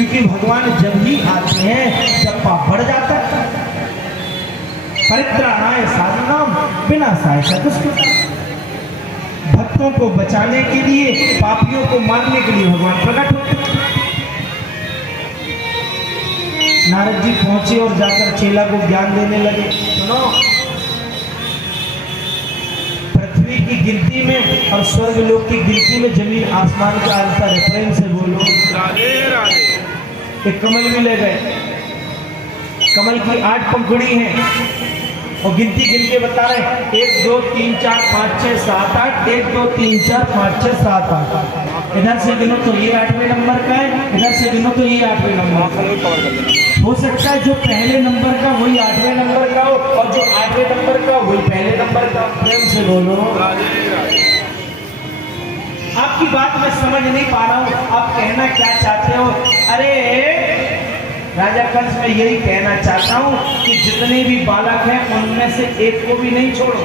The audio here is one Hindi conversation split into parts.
क्योंकि भगवान जब ही आते हैं जब पाप बढ़ जाता है। परित्राणाय साधनाम विनाशाय च दुष्कृताम्। भक्तों को बचाने के लिए, पापियों को मारने के लिए भगवान प्रकट होते। नारद जी पहुंचे और जाकर चेला को ज्ञान देने लगे। सुनो, पृथ्वी की गिनती में और स्वर्ग लोक की गिनती में जमीन आसमान का अंतर है। प्रेम से बोलो राधे राधे। एक कमल भी ले गए, कमल की 8 पंखुड़ी हैं और गिनती गिन के बता रहे 1 2 3 4 5 6 7 8 1 2 3 4 5 6 7 8। इधर से गिनो तो ये 8वें नंबर का है, इधर से गिनो तो ये 8वें नंबर का है। हो सकता है जो पहले नंबर का वही 8वें नंबर का हो और जो 8वें नंबर का वही पहले नंबर का। प्रेम से बोलो। आपकी बात मैं समझ नहीं पा रहा हूँ, आप कहना क्या चाहते हो? अरे राजा कंस, मैं यही कहना चाहता हूँ कि जितने भी बालक हैं उनमें से एक को भी नहीं छोड़ो।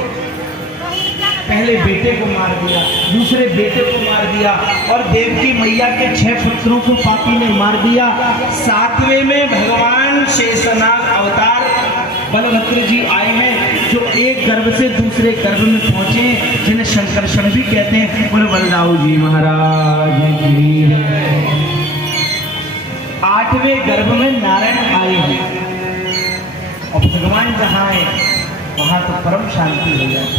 पहले बेटे को मार दिया, दूसरे बेटे को मार दिया और देवकी मैया के 6 पुत्रों को पापी ने मार दिया। 7वें में भगवान शेषनाग अवतार बलभद्र जी आए हैं, जो एक गर्भ से दूसरे गर्भ में पहुंचे, जिन्हें शंकरषण भी कहते हैं। बोलो बलदाऊ जी महाराज की। 8वें गर्भ में नारायण आए हैं और भगवान जहाँ है वहां तो परम शांति हो जाती।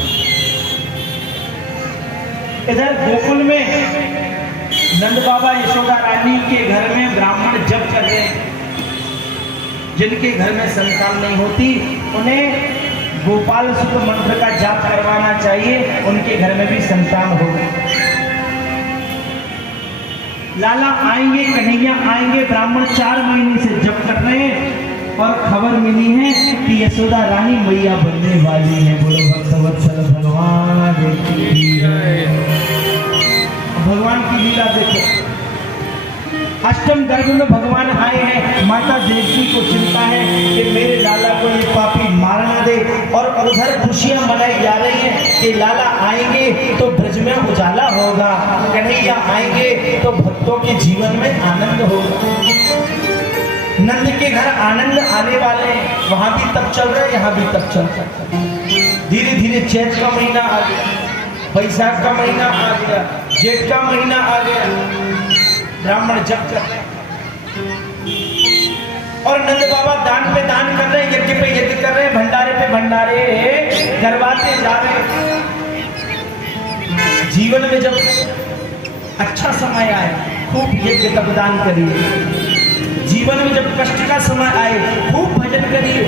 इधर गोकुल में नंद बाबा यशोदा रानी के घर में ब्राह्मण जप कर रहे हैं। जिनके घर में संतान नहीं होती उन्हें गोपाल सुख मंत्र का जाप करवाना चाहिए, उनके घर में भी संतान होगी। लाला आएंगे, कन्हैया आएंगे। ब्राह्मण 4 महीने से जप कर रहे हैं और खबर मिली है कि यशोदा रानी मैया बनने वाली है। बोलो भक्तवत्सल भगवान की जय। भगवान की लीला देखो। अष्टम गर्भ में भगवान आए हैं। माता देवकी को चिंता है कि मेरे लाला को ये पापी मार ना दे, और उधर खुशियां मनाई जा रही हैं कि लाला आएंगे तो ब्रज में उजाला होगा, कन्हैया आएंगे तो भक्तों के जीवन में आनंद होगा। नंद के घर आनंद आने वाले हैं। वहां भी तब चल रहा है, यहाँ भी तब चल रहा है। धीरे धीरे चैत का महीना आ गया, बैसाख का महीना आ गया, जेठ का महीना आ गया। ब्राह्मण जप कर रहे और नंद बाबा दान पे दान कर रहे हैं, यज्ञ पे यज्ञ कर रहे हैं, भंडारे पे भंडारे करवाते जा रहे हैं। जीवन में जब अच्छा समय आए खूब यज्ञ तप दान करिए। जीवन में जब कष्ट का समय आए खूब भजन करिए।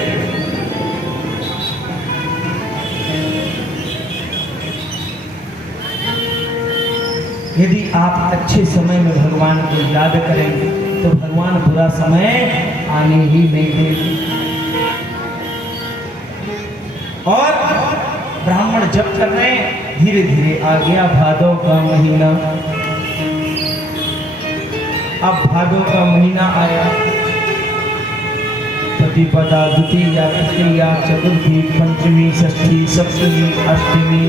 यदि आप अच्छे समय में भगवान को याद करेंगे तो भगवान बुरा समय आने ही नहीं देंगे। और ब्राह्मण जप कर रहे हैं। धीरे धीरे आ गया भादों का महीना। अब भादों का महीना आया। प्रतिपदा, द्वितीया, तृतीया, चतुर्थी, पंचमी, षष्ठी, सप्तमी, अष्टमी।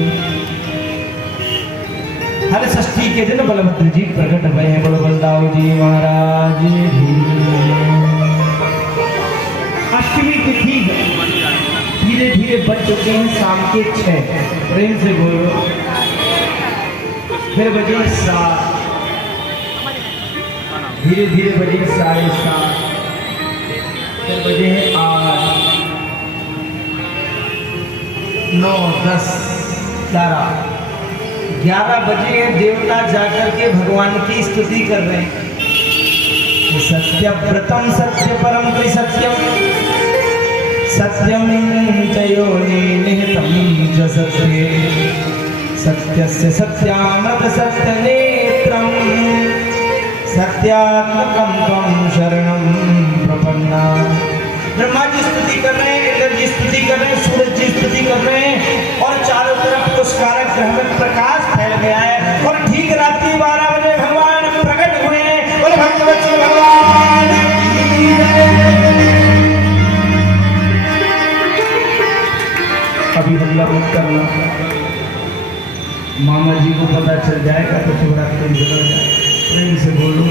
हर षष्ठी के दिन बलभद्र जी प्रकट हुए हैं। बोलो बलदाऊ जी महाराज जी। अष्टमी तिथि धीरे धीरे बज चुके हैं शाम के 6। प्रेम से बोलो। फिर बजे 7, धीरे धीरे बजे 7:30, फिर बजे हैं 8, 9, 10, 11 बजे देवता जाकर के भगवान की स्तुति कर रहे हैं। सत्यव्रतम सत्य परम त्रिसत्यम सत्यम च योनि निहितम च सत्ये सत्यस्य सत्यामृत सत्यनेत्रम सत्यात्मकं त्वं शरणं प्रपन्ना। ब्रह्मा जी स्तुति कर रहे हैं, इंद्र जी स्तुति कर रहे हैं, सूरज जी स्तुति कर रहे हैं और चारों तरफ पुष्कारक ग्रह में प्रकाश फैल गया है। और ठीक रात्रि 12 बजे भगवान प्रकट हुए हैं। बोले भगवती भगवान की जय। अभी हमला मत करना, मामा जी को पता चल जाएगा तो थोड़ा कोई बिगड़ जाए। प्रेम से बोलो।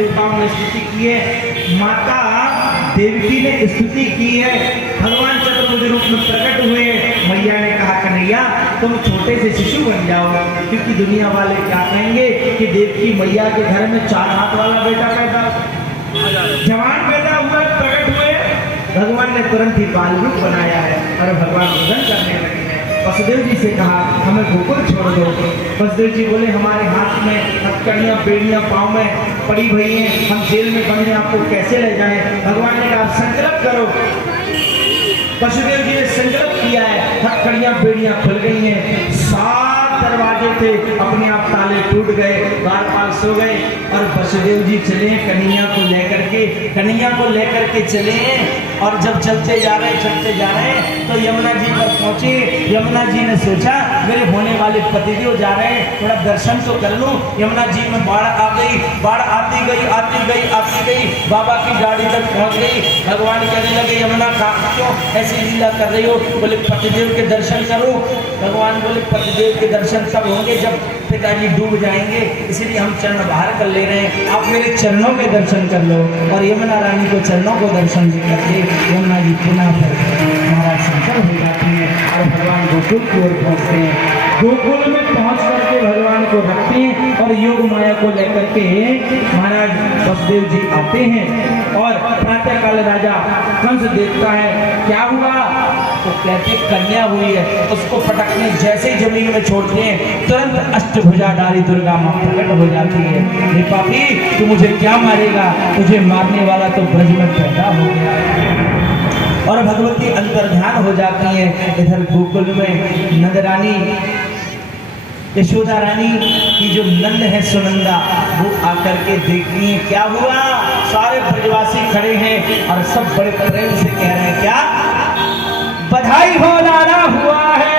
देवताओं ने स्तुति की है, माता देवकी ने स्तुति की है, भगवान चतुर्भुज रूप में प्रकट हुए। मैया ने कहा कन्हैया तुम छोटे से शिशु बन जाओ, क्योंकि दुनिया वाले क्या कहेंगे कि देवकी मैया के घर में 4 हाथ वाला बेटा पैदा, जवान पैदा हुआ, प्रकट हुए। भगवान ने तुरंत ही बाल रूप बनाया है और भगवान भोजन करने लगे हैं। वसुदेव जी से कहा हमें गोकुल छोड़ दो। वसुदेव जी बोले हमारे हाथ में हथकड़ियाँ बेड़ियाँ पाँव में पड़ी हुई हैं, हम जेल में बंद हैं, आपको कैसे ले जाएं। भगवान ने कहा संकल्प करो। वसुदेव जी ने संकल्प किया है, हथकड़ियाँ बेड़ियाँ खुल गई हैं, 7 दरवाजे थे अपने आप ताले टूट गए, द्वारपाल सो गए और वसुदेव जी चले कन्हैया को लेकर के चले। और जब चलते जा रहे तो यमुना जी पर पहुंचे। यमुना जी ने सोचा मेरे होने वाले पतिदेव जा रहे हैं, थोड़ा दर्शन तो कर लूं। यमुना जी में बाढ़ आ गई, बाढ़ आती गई, बाबा की गाड़ी तक पहुंच गई। भगवान कहने लगे यमुना क्यों ऐसी लीला कर रही हो? बोले पतिदेव के दर्शन करो। भगवान बोले पतिदेव के दर्शन तब होंगे जब पिताजी डूब जाएंगे, इसलिए हम चरण बाहर कर ले रहे हैं, आप मेरे चरणों के दर्शन कर लो। और यमुना रानी को चरणों को दर्शन दे करके यमुना जी पुनः महाराज शंकर हो जाती है और भगवान गोकुल की ओर पहुँचते हैं। गोकुल में पहुँच करके भगवान को रखते हैं और योग माया को लेकर के महाराज वसुदेव जी आते हैं। और प्रातःकाल राजा कंस देखता है क्या हुआ, तो कहते कन्या हुई है, उसको पटकने जैसे ही जमीन में छोड़ते हैं तुरंत अष्टभुजाधारी दुर्गा मां प्रकट हो जाती है। हे पापी तू मुझे क्या मारेगा, तुझे मारने वाला तो ब्रज में पैदा हो गया। और भगवती अंतर्ध्यान हो जाती है। इधर गोकुल में नंद रानी यशोदा रानी की जो नंद है सुनंदा, वो आकर के देखती है क्या हुआ। सारे ब्रजवासी खड़े हैं और सब बड़े प्रेम से कह रहे हैं क्या बधाई हो, लाला हुआ है।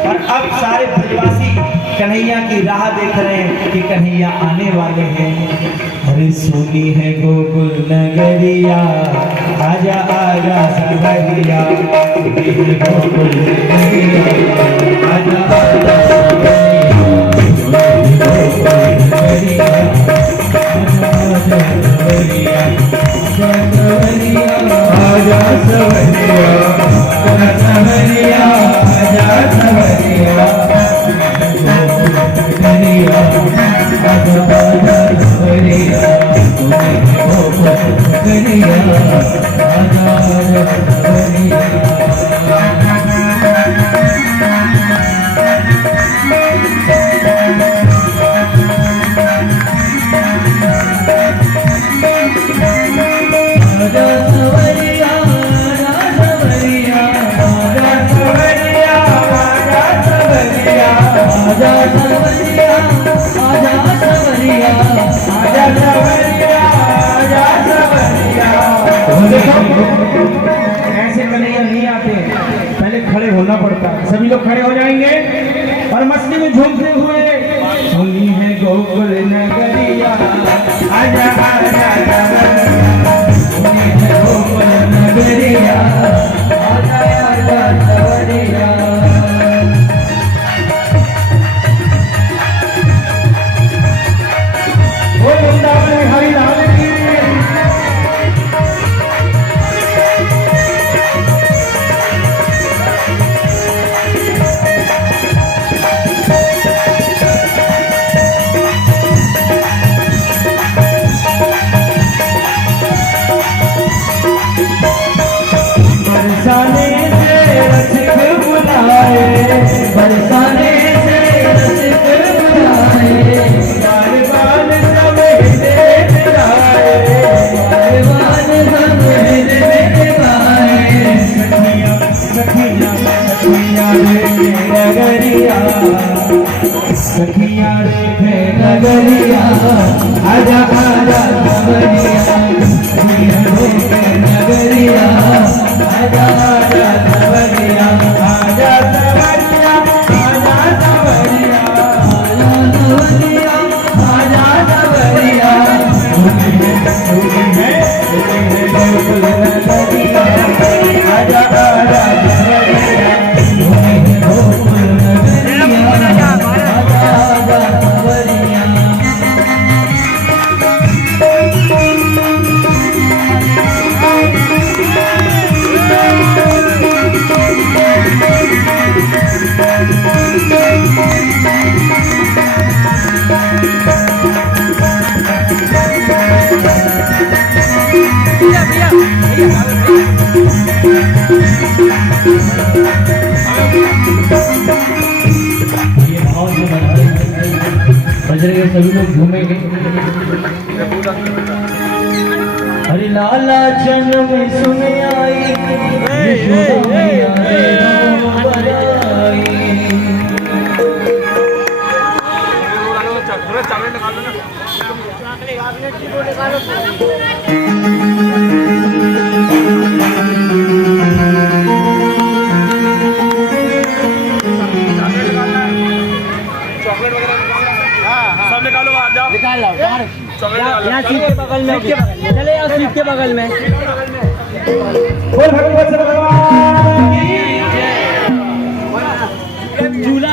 और अब सारे ब्रजवासी कन्हैया की राह देख रहे हैं कि कन्हैया आने वाले हैं। अरे सुनी है गोकुल नगरिया, आजा आजा सवरिया, गोकुल नगरिया, आजा आजा सवरिया, आजा सवरिया, ऐसे कन्हैया नहीं आते, पहले खड़े होना पड़ता है। सभी लोग खड़े हो जाएंगे और मस्ती में झूमते हुए सुनी है गोकुल नगरिया, आजा आजा सुनी है गोकुल नगरिया, आजा आजा सवरिया। वो वृंदावन हरि लाल की बरसाने से रसिक बुलाए, बरसाने से रसिक बुलाए, कारवान सब हिंदे आए, कारवान सब हिंदे आए। सखियाँ सखियाँ रे नगरिया, सखियाँ रे नगरिया, आजा आजा सवरिया, नगरिया, आजा आजा सवरिया, आजा सवरिया, आजा सवरिया, आजा सवरिया, गोकुल नगरिया, आजा आजा सवरिया, गोकुल नगरिया, आजा आजा सवरिया। बजरंग सभी लोग घूमेंगे। हरि लाला जन्म सुन आई यशोदा मैया रे बधाई। निकाल लो यहाँ सीट के बगल में, चले यहाँ सीट के बगल में। बोल भगवत भगवान की झूला